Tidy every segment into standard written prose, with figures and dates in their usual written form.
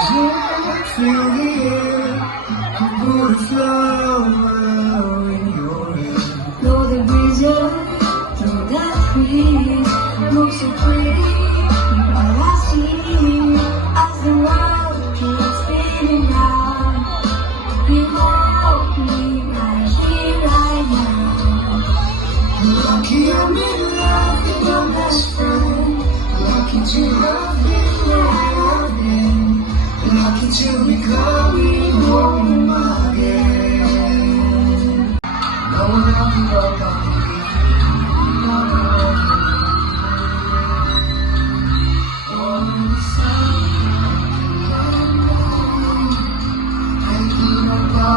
Feel the air, the bullets flow in your hair. Know the vision, know that tree looks so pretty. All I see as the world keeps spinning round. You hold me right here, right now. Lucky I'm in love with my best friend. Lucky to have been where I have been. Lucky to be coming home again. No one else can go about me. On the sun, taking a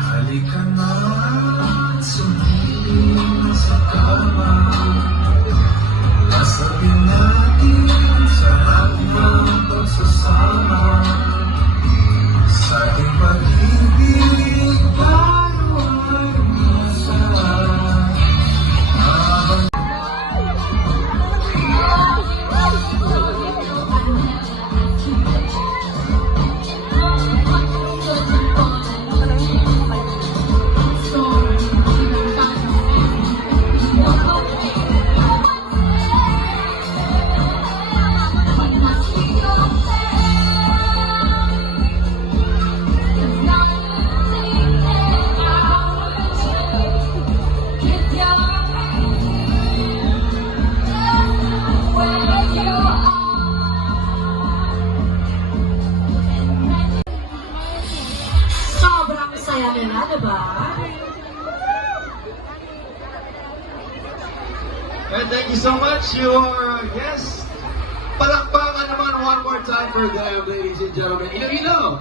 halika na, sumilin sa kama. Nasabing natin sa hanggang pagsasama. Sa ating pag-ibig tayo ay masarap. Sobrang saya nila, diba? And thank you so much, your guests. Palakpakan naman one more time for them, ladies and gentlemen. Iloilo!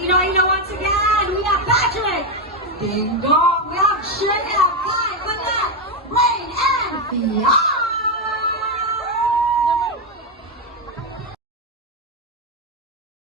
Iloilo once again, we have Patrick, Ding Dong, we have Shane, Kai, Manette, Wayne, and Fiona.